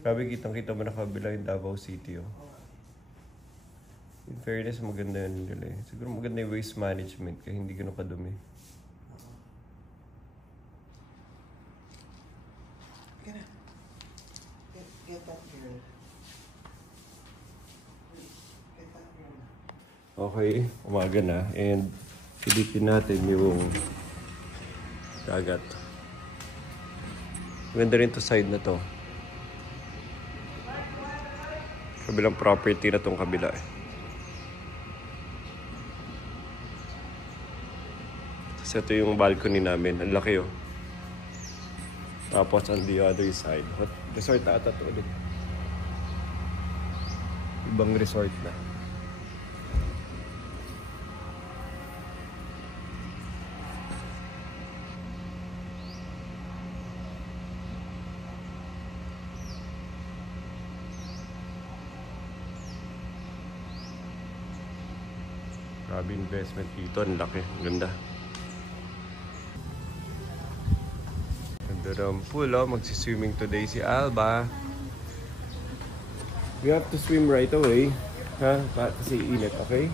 Grabe, kitang-kita mo na kabila yung Davao City, oh. In fairness, maganda yun nila eh. Siguro maganda yung waste management kaya hindi ganun kadumi. Okay, umaga na. And silipin natin yung dagat. Maganda rin to side na to. Kabilang property na tong kabila eh. Tapos ito yung balcony namin. Ang laki oh. Tapos on the other side. What? Resort na ata to ulit. Ibang resort na. Grabe investment dito, ang laki, ang ganda. Ganda ng pool, oh. Magsiswimming today si Alba. We have to swim right away, ha? Kasi init, okay?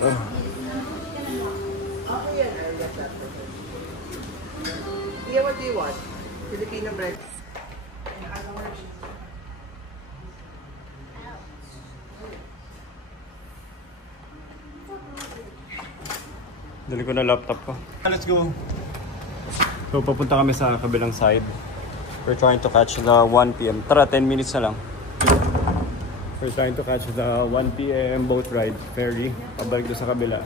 Oh. Yeah, what do you want? Filipino bread. Dali ko na laptop ko. Let's go! So, papunta kami sa kabilang side. We're trying to catch the 1 p.m. Tara, 10 minutes na lang. We're trying to catch the 1 p.m. boat ride, ferry. Pabalik doon sa kabila.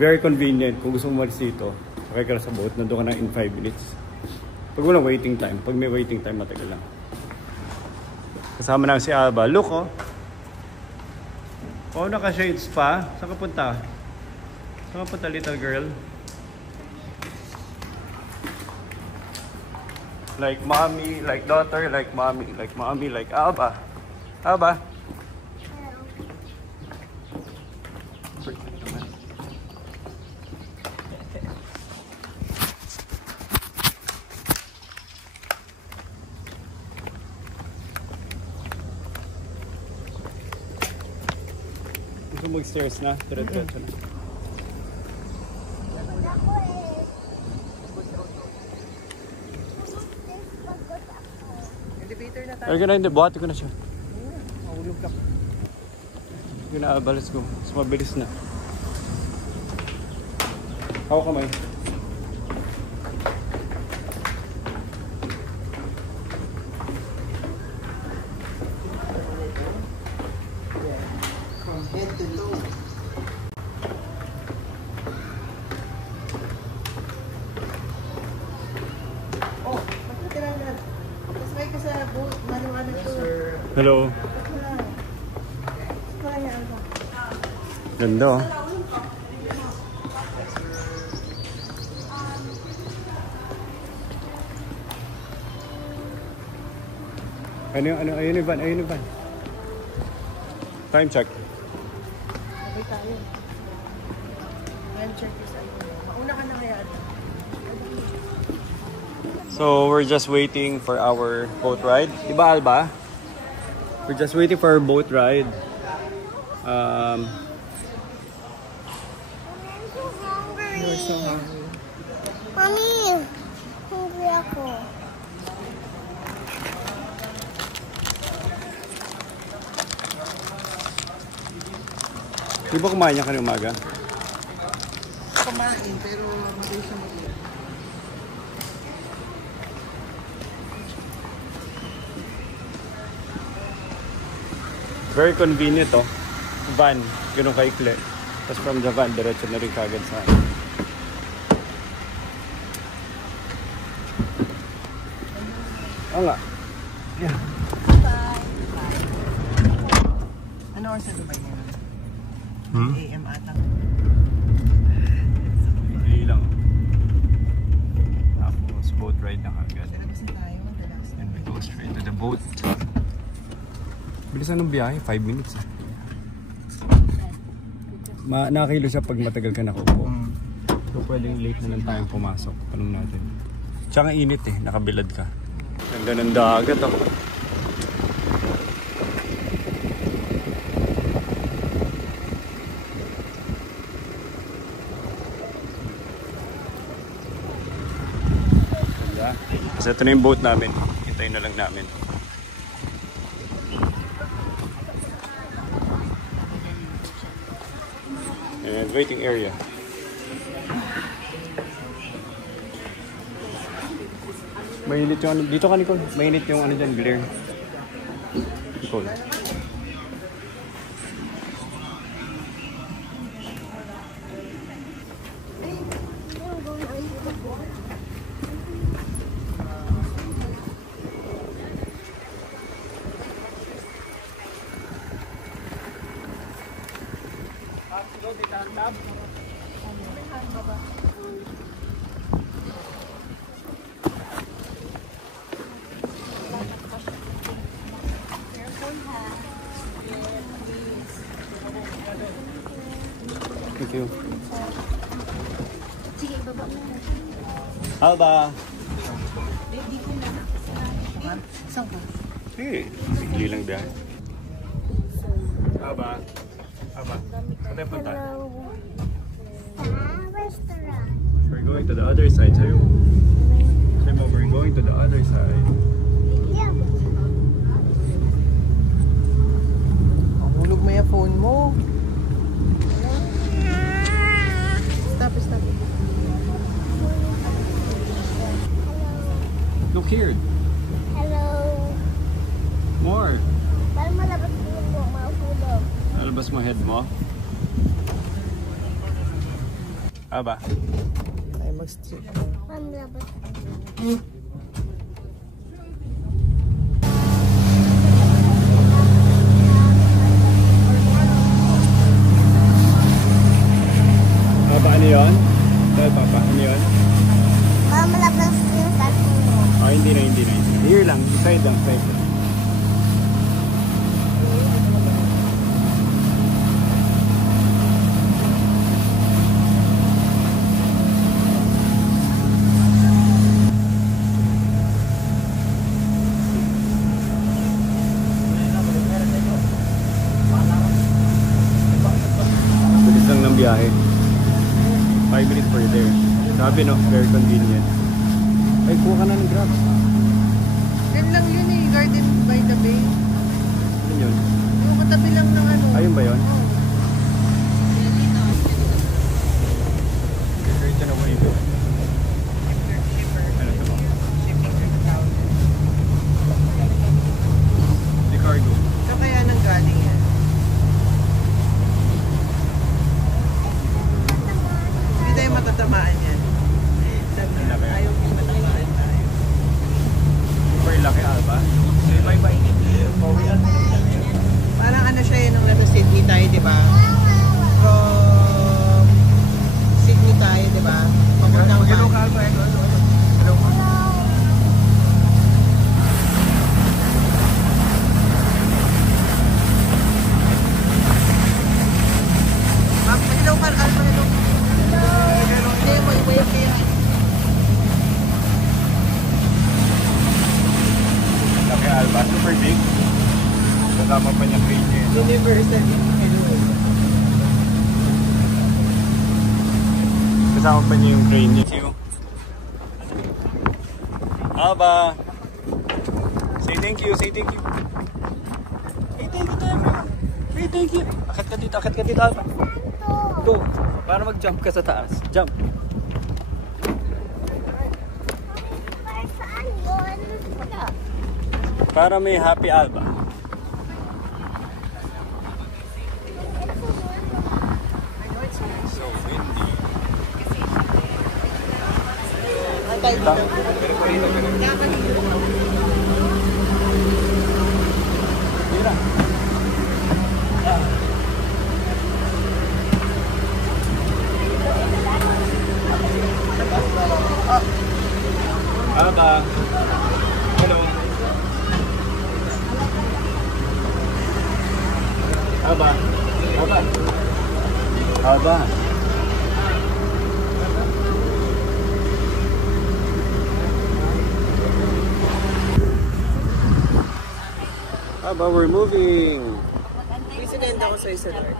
Very convenient. Kung gusto mo malis dito, sakay ka na sa boat, nandun ka na in 5 minutes. Pag walang waiting time, pag may waiting time, matagal lang. Kasama na si Alba. Look, oh. Oh, naka-shades pa. Saan ka punta? Saan ka punta, little girl? Like mommy, like daughter, like mommy, like Alba. Alba. Gusto mag-stairs na? Diretso na. Ay, gano'n, hindi. Buhati ko na siya. Mahulog ka. Yun na, Alba, let's go. Mas mabilis na. Hawak kamay. From head to toe. Oh, magkakita na. Kasakay ka sa boat. Maliwanag to. Hello. Ganda, oh. Ayun yung van. Time check. Okay tayo. Time check is ano. Mauna ka na kaya. So, we're just waiting for our boat ride. Diba, Alba? We're just waiting for our boat ride. I'm so hungry. You're so hungry. Mommy, hungry ako. Di ba kumain niya kanina umaga? Kumain, pero mabilis siya mag-iit. Very convenient, oh. Van, ganun kaikli. Tapos from the van, diretso na rin kagad sa nga. Yeah. Ano oras na Dubai ngayon? Hmm? AM ata. Hindi lang. Tapos boat ride na kagad. Labas na tayo. Relax na. And we go straight to the boat. Bilisan ng biyahe, 5 minutes. Nakakilo siya pag matagal ka nakaupo. So pwedeng late na lang tayong pumasok. Tanong natin. Tsaka init eh, nakabilad ka. Ganda ng dagat oh. Ganda. Kasi ito na yung boat namin. Hintayin na lang namin. And waiting area. Mainit yung ano. Dito ka, Nicole. Mainit yung ano dyan, glare. Nicole. Thank you. Sige, ibaba mo. Alba! Saan ka? Sige, sigli lang biya. Alba! Alba, saan tayo punta? Restaurant. We're going to the other side, sayo. Sayo mo, we're going to the other side. Yeah. Mahulog mo yung phone mo. Stop, stop. Look here. Hello. More. Parang malabas mo mo, mahulog. Nalabas mo head mo. Aba. Ay, mag-strip. Malabas. Aba, ano yun? Dahil papa, ano yun? Malabas yung cellphone mo. Oh, hindi na. Here lang, side lang. Bilis lang ng biyahe. 5 minutes per there. Sabi no, very convenient. Ay, kuha ka na ng Grab. Yan lang yun eh, Garden by the Bay. Yun yun. Yung katabi lang ng ano. Ayun ba yun? Oh. Ito na mo ito. Ano ito mo? The cargo. Ito kaya nang galing yan. Hindi tayo matatamaan yan. Laki. Ayaw yung matatamaan tayo. Super laki, Alba. Bye-bye. Parang ano siya yun nung nasa Sydney tayo, di ba? From Sydney tayo, di ba? Papuntang Hello, Bali. Alba. Hello. Hello, Alba. Hello. Hindi, may kayo. Laki, Alba. Super big. Kasama pa niya crane niya. Universal. Kasama pa niya yung crane niya. Alba! Say thank you, say thank you. Say thank you to everyone. Say thank you. Akit ka dito, Alba. Go. Para mag-jump ka sa taas. Jump. Para saan yun? Para may happy Alba. So windy. Tayo dito. Mira. Alba. Hello. Alba. Alba. Alba. Aba, we're moving. Sinenda ko sa isa doon.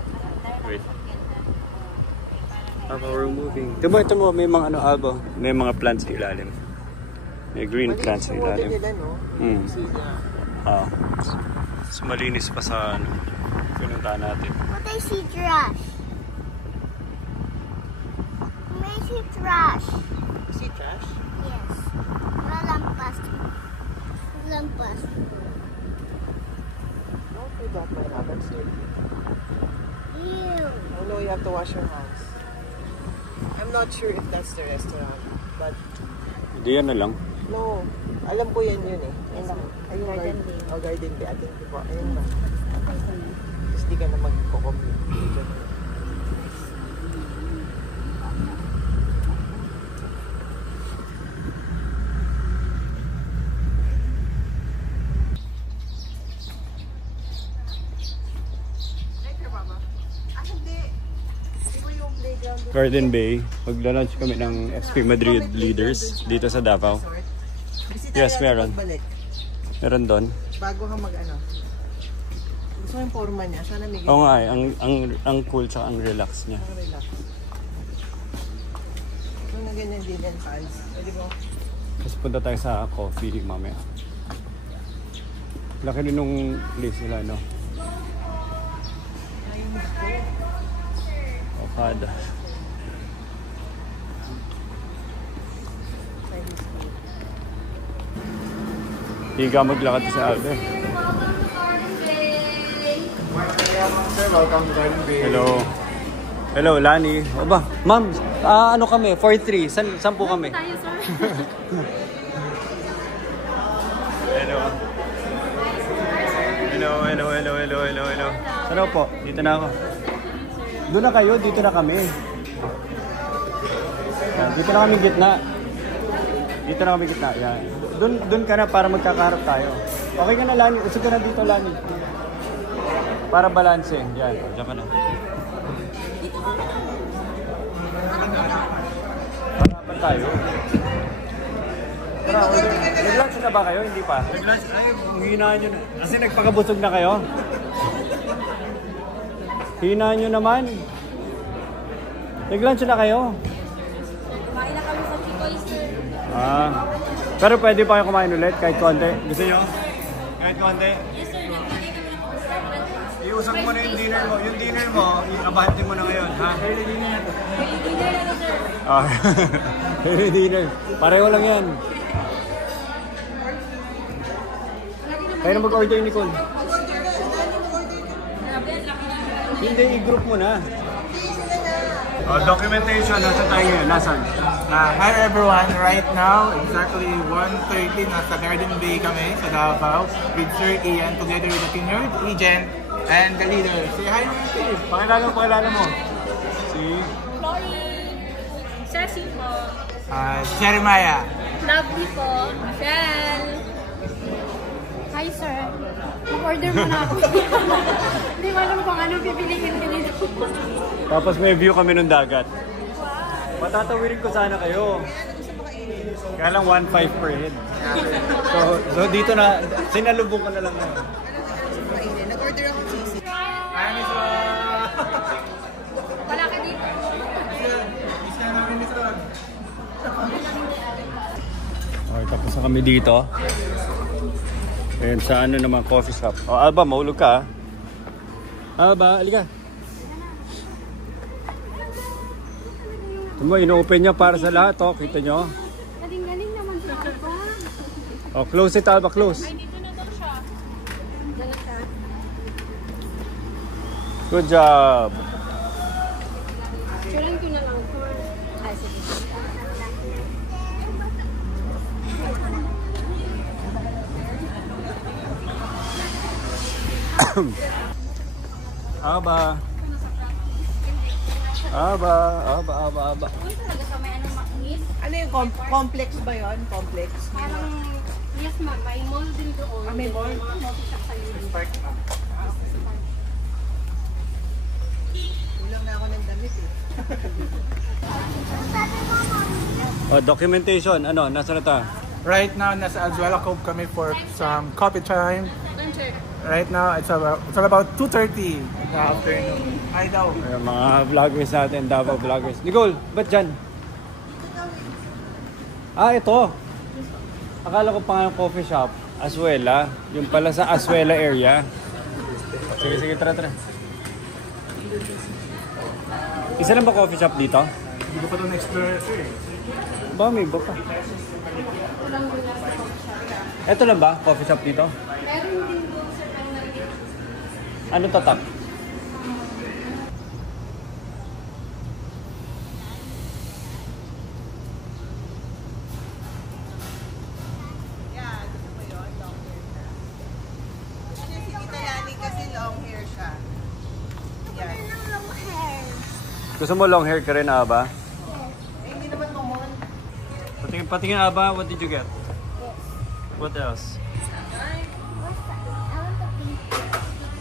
Wait. Aba, we're moving. Ito mo, may mga Alba. May mga plants sa ilalim. May green plants sa ilalim. Nila, no? Mas malinis pa sa pinuntahan natin. But I see trash. May see trash. See trash? Yes. Lampas. Lampas. No, we don't mind that. That's dirty. Ew. Oh no, you have to wash your hands. I'm not sure if that's the restaurant, but Hindi yan na lang. no, alam ko yan yun eh. Ayun, Garden Bay. Oh, Garden Bay. Atin ko po. Ayun ba? Tapos di ka na magko-commute. Garden Bay. Magla-lunch kami ng XP Madrid leaders dito sa Davao. Yes, meron. Meron doon. Bago ka mag-ano. Gusto ko yung forma niya. Sana may Oo nga ang cool tsaka ang relax niya. relax. Kung na ganyan din yan, pals. Pwede mo? Tapos punta tayo sa coffee mamaya. Laki rin nung place nila, no? Okada. Higa maglakad sa Albe. Welcome to Garden Bay. Hello. Hello, Lani. O ba? Ma'am, ano kami? 4-3. Saan po kami? Hello. Hello. Saan po? Dito na ako. Doon na kayo, dito na kami. Yan, dito na kami gitna. Dito na kami gitna. Yan. Doon ka na para magkakaharap tayo. Okay ka na, Lani. Usog ka na dito, Lani. Para balance. Yan, diyan ka na. Harapan tayo. Tara, nag-lunch na ba kayo? Hindi pa? Nag-lunch? Ay, hinaan nyo na. Kasi nagpakabusog na kayo? Hinaan nyo naman. Nag-lunch na kayo? Kumain na kami sa Chicoy, sir. Pero pwede pa kayo kumain ulit kahit konti. Gusto nyo? Kahit konti? Yes, sir. Nagbigay kami ng postcard. Iusap mo na yung dinner mo. Yung dinner mo, i-abante mo na ngayon, ha? Daily dinner na to, sir. Heavy dinner. Pareho lang yan. Kaya na mag-order, Nicole. Hindi, i-group mo na. Documentation, nasa tayo ngayon? Nasaan? Hi everyone, right now, exactly 1:30, nasa Garden Bay kami sa Davao with Sir Ian together with the tenured agent and the leader. Say hi Marty! Pakilala mo. Si? Chloe. Ceci po. Jeremiah. Lovely po. Shell. Hi, sir. Mag-order mo na ako. Hindi ko alam kung ano pipiliin ko nito. Tapos may view kami ng dagat. Patatawirin ko sana kayo. Kaya lang 1.5 per head. So dito na, sinalubong ko na lang na. Nag-order ako cheesy. Hi Miss Ron! Wala ka dito. Miss ka namin Miss Ron. Okay, tapos na kami dito. Ayan, sa ano naman, coffee shop. Alba, mahulog ka, ha? Alba, alika. Ito mo, ino-open niya para sa lahat, oh. Kita nyo? Galing-galing naman sa Alba. Oh, close it, Alba, close. Ay, dito na daw siya. Diyan na siya. Good job. Sulan ko na lang, sir. Ay, sige. Aba. Uy, talaga sa may ano, makis? Ano yung complex ba yun? Complex? Parang, yes ma'am, may mall din doon. May mall? Mga coffee shop sa libre. Kulang na ako ng damit eh. Documentation, ano, nasa na ta? Right now, nasa Azuela Cove kami for some coffee time. Luncher. Right now, it's about 2:30 in the afternoon. Hi daw. Ayan, mga vloggers natin, Davao vloggers. Nicole, ba't dyan? Ah, ito. Akala ko pa nga yung coffee shop. Azuela. Yung pala sa Azuela area. Sige, sige, tara, tara. Isa lang ba coffee shop dito? Hindi ko pa ito na-explore ito eh. Ba, may iba pa. Ito lang ba? Coffee shop dito? Meron din doon sa Pangasinan. Ano tatak? Si Tita Lani kasi long hair siya. Yan. Long hair. Gusto mo long hair ka rin, Aba? Eh, hindi naman common. Patingin, Aba, what did you get? What else? What's that? I want the pink.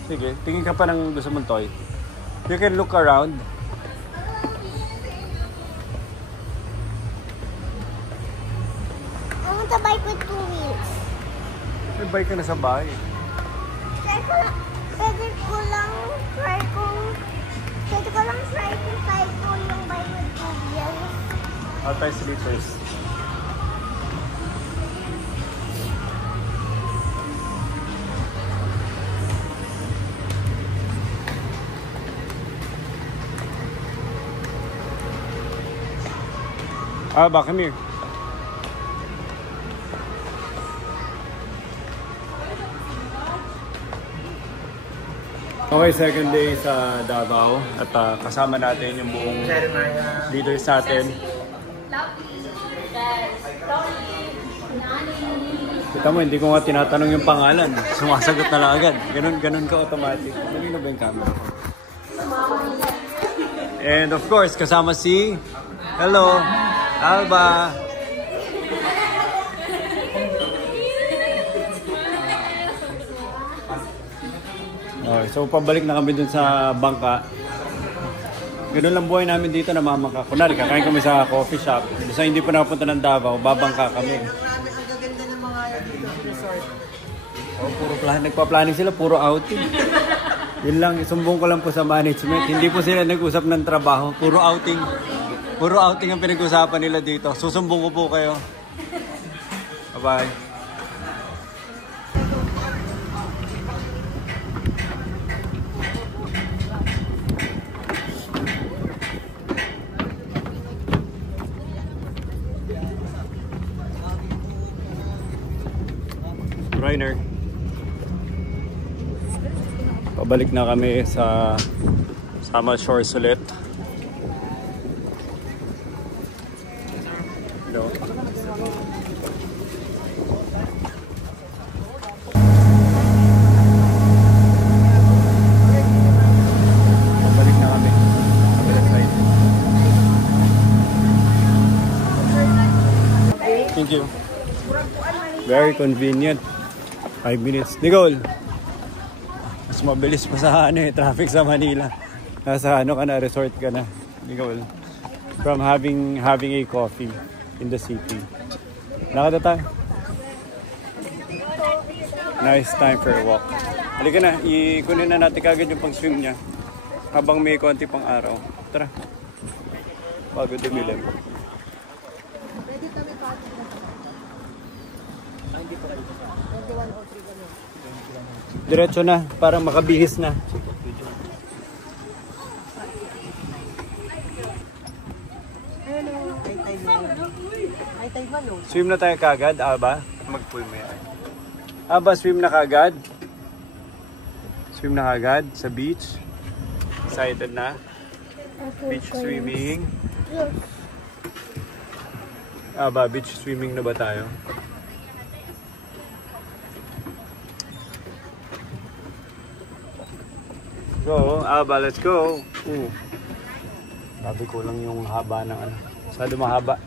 Sige, tingin ka pa ng gusto mong toy. You can look around. I want a bike with 2 wheels. May bike ka na sa bahay. Pwede ko lang try kung yung bike with 2 wheels. I'll try sleepers. Aba, come here. Okay, second day sa Davao at kasama natin yung buong Jeremiah. leaders natin. Kita mo, hindi ko nga tinatanong yung pangalan. Sumasagot na lang agad. Ganun ka automatic. Nalino ba yung camera ko? And of course, kasama si... Hello! Alba! Okay, so pabalik na kami dun sa bangka. Ganun lang buhay namin dito, namamangka. Kunwari, kakain kami sa coffee shop. So hindi pa napunta ng Davao, babangka kami. Marami, ang gaganda ng mga dito resort. Oh, puro nagpa-planning sila, puro outing. Yun lang, isumbong ko lang po sa management. Hindi po sila nag-usap ng trabaho, puro outing. Puro outing ang pinag-usapan nila dito. Susumbong ko po kayo. Bye-bye. Rainer. Pabalik na kami sa Samal Shores ulit. Hello. Pabalik na kami. Kabilang side. Thank you. Very convenient. 5 minutes. Nicole! Mas mabilis pa sa traffic sa Manila. Nasa ka na, resort ka na. Nicole. From having a coffee in the city. Lakad na tayo. Nice time for a walk. Halika na, ikunin na natin kagad yung pang-swim niya. Habang may konti pang araw. Tara. Bago dumilim. Diretso na, parang makabihis na. Swim na tayo kagad, Aba. Mag-pool mo yan. Aba, swim na kagad. Swim na kagad sa beach. Excited na. Beach swimming. Aba, beach swimming na ba tayo? Go, Aba, let's go. Sabi ko lang yung haba ng ano. Masyado mahaba.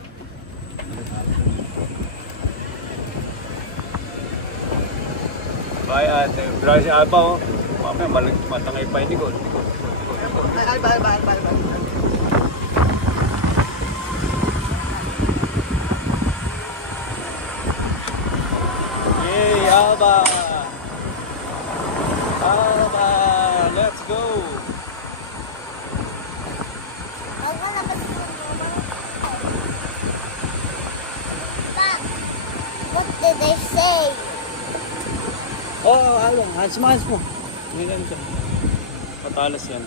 Bye, ate. Grabe si Aba, oh. Mamaya, matangay pa yung Nicole. Alba. Yay, Aba! Yay! Oh, ano? Hands mo. Ganyan ka. Patalas yan.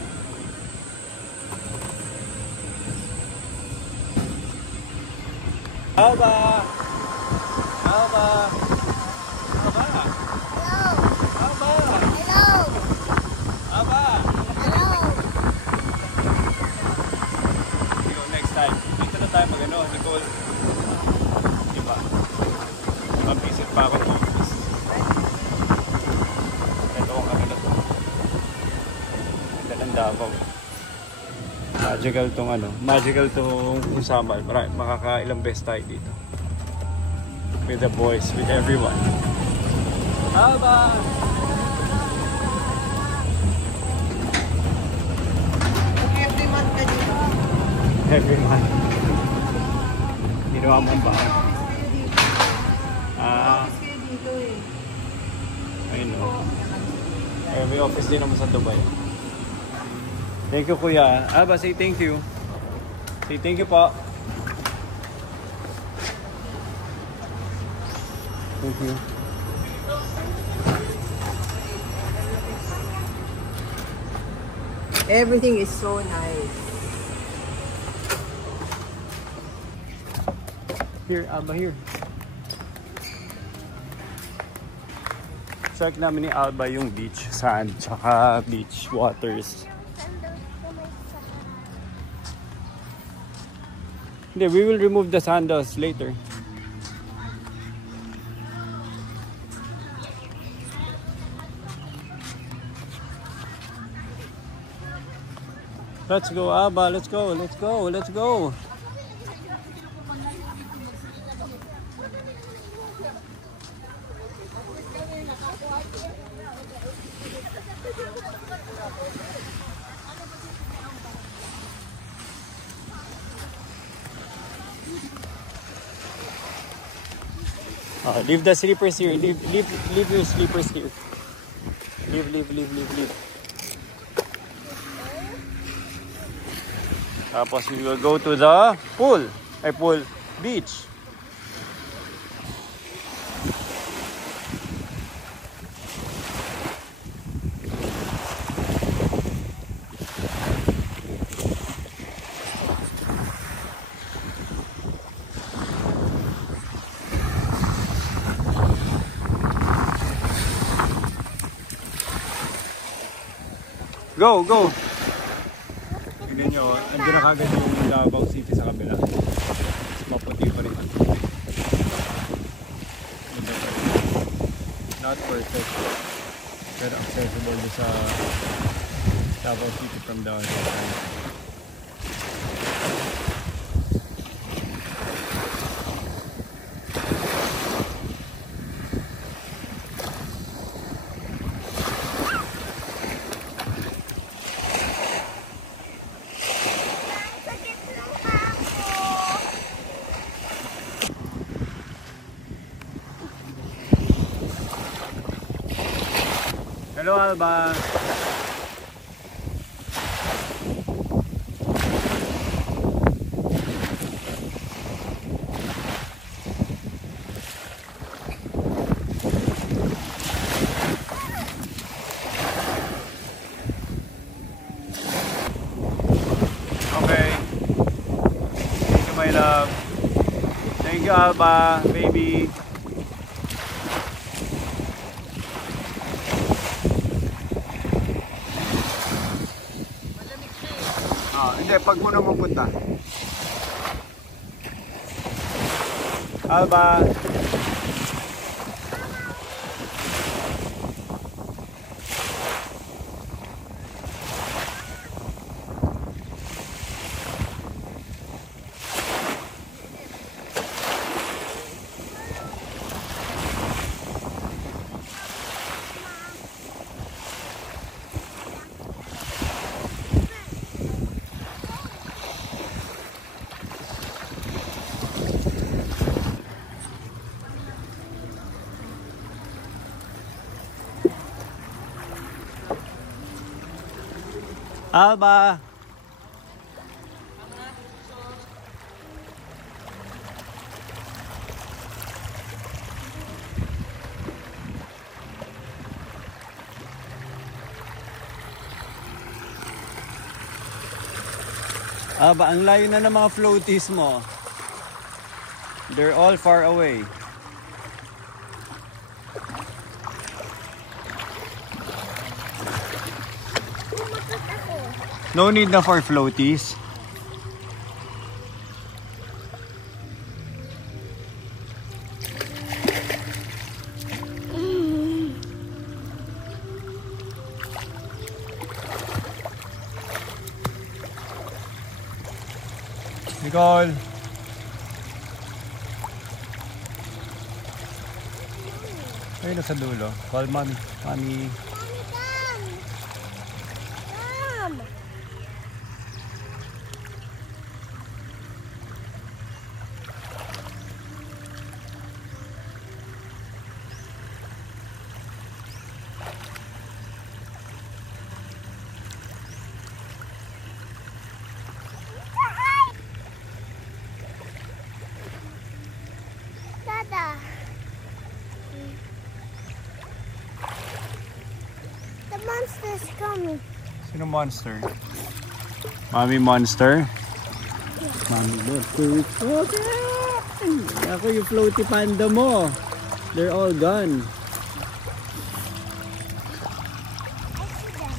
Alba! Alba! Alba! Hello! Alba! Hello! Alba! Hello! Sige, next time. Dito na tayo pag ano, Nicole. Diba? Mag-visit pa ako ng office. Ito ang kami na to. Ganda ng Davao. Magical tong ano, magical tong summer. Makakailang beses tayo dito. With the boys, with everyone. Alba! Every month ka dito. Every month. Ginawa mo ang bahay. Kayo dito eh. Ayun o. May office din naman sa Dubai. Thank you, Kuya. Alba, say thank you. Say thank you po. Thank you. Everything is so nice. Here, Alba, here. Check namin ni Alba yung beach sand, tsaka beach waters. Hindi, we will remove the sandals later. Let's go, Alba. Let's go. Let's go. Let's go. Leave the slippers here. Leave your slippers here. Leave. Tapos we will go to the pool. Beach. Go! Tignan nyo, andun na kagad yung Davao City sa kabila. Maputi pa rin. Not perfect, pero accessible sa Davao City from the other side. Hello, Alba. Okay. Thank you, my love. Thank you, Alba, baby. Hindi, pag muna mapunta. Alba. Alba. Aba, ang layo na ng mga floaties mo. They're all far away. No need na for floaties. Nicole. Ayun na sa dulo. Call mommy. Mommy. Come. Dada. The monster's coming. Sino monster? Mommy monster? Mommy monster. Okay. Ako yung floaty panda mo. They're all gone. I see them.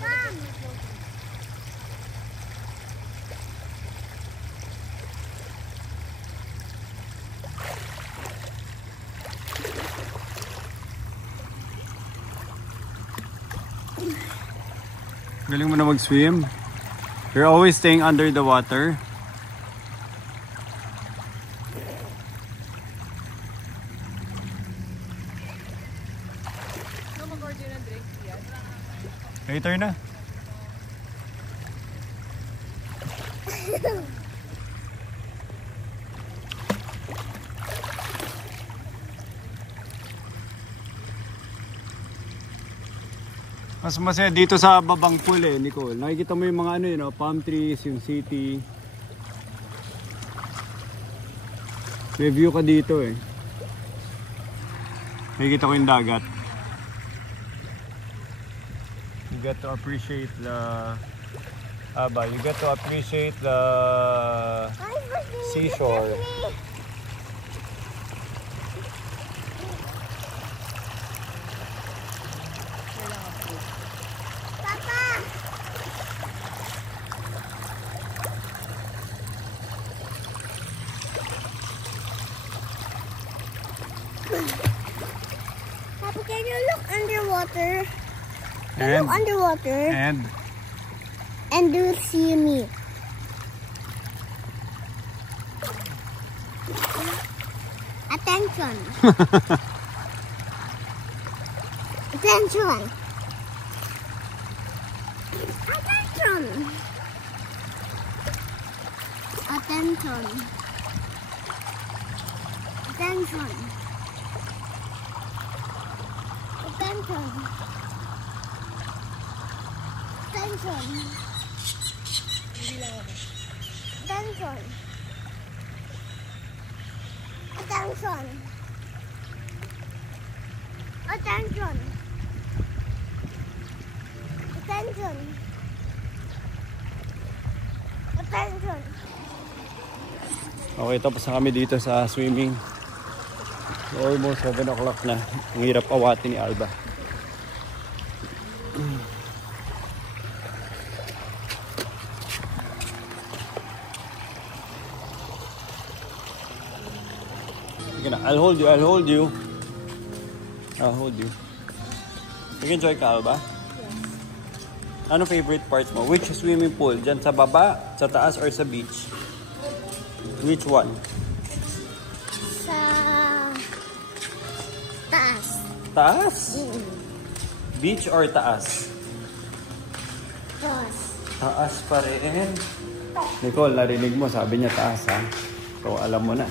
Come. Galing mo na mag-swim. You're always staying under the water. Later na. Mas masaya dito sa babang pool eh, Nicole. Nakikita mo yung mga ano yun, palm trees, yung city. May view ka dito eh. Nakikita ko yung dagat. You get to appreciate the... you get to appreciate the seashore. Papa. Papa, can you look underwater? And, Look underwater and do you see me? Attention. Attention. Attention. Attention. Attention. Attention. Attention. Attention. Attention. Attention. Attention. Attention. okay, tapos na kami dito sa swimming. Almost 7 o'clock na. Ang hirap awatin ni Alba. I'll hold you, I'll hold you. I'll hold you. Nag-enjoy ka, Alba? Yes. Ano favorite parts mo? Which swimming pool? Diyan sa baba, sa taas, or sa beach? Which one? Sa taas. Taas? Beach or taas? Taas. Taas pa rin. Nicole, narinig mo, sabi niya taas ha. So alam mo na.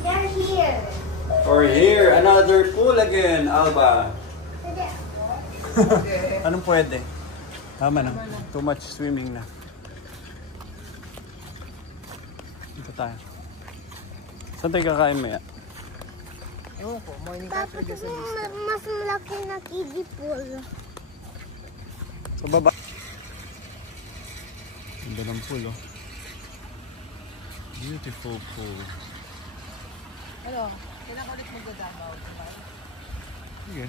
They're here. Or here, another Winter pool again, Alba. Anong pwede? Tama na. Too much swimming na. Dito tayo. Saan tayo kakain maya? Ewan ko, morning ka Tapos sa mas malaki na kiddie pool. Sa baba. Ganda ng pool, oh. Beautiful pool. Ano? Kailan ka ulit magdadamaw? Sige.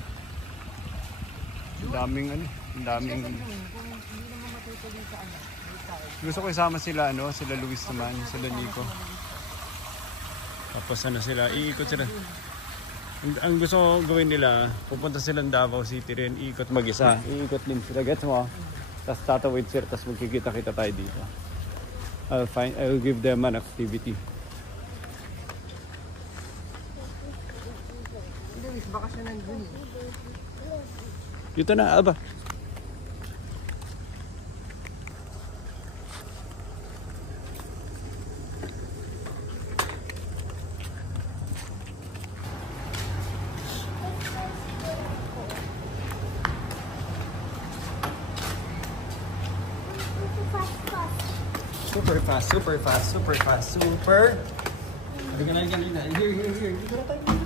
Ang daming ano, ang daming... Kung hindi naman matutuloy sa ano, Gusto ko isama sila, ano, sila Luis naman, sila Nico. Tapos ano sila, iikot sila. Ang gusto ko gawin nila, pupunta silang Davao City rin, iikot mag-isa. Iikot din sila, gets mo? Tapos tatawid sila, tapos magkikita-kita tayo dito. I'll give them an activity. Luis, baka siya nandun eh. Dito na, Alba. Super fast, super fast, super fast, super. Here. Dito na tayo.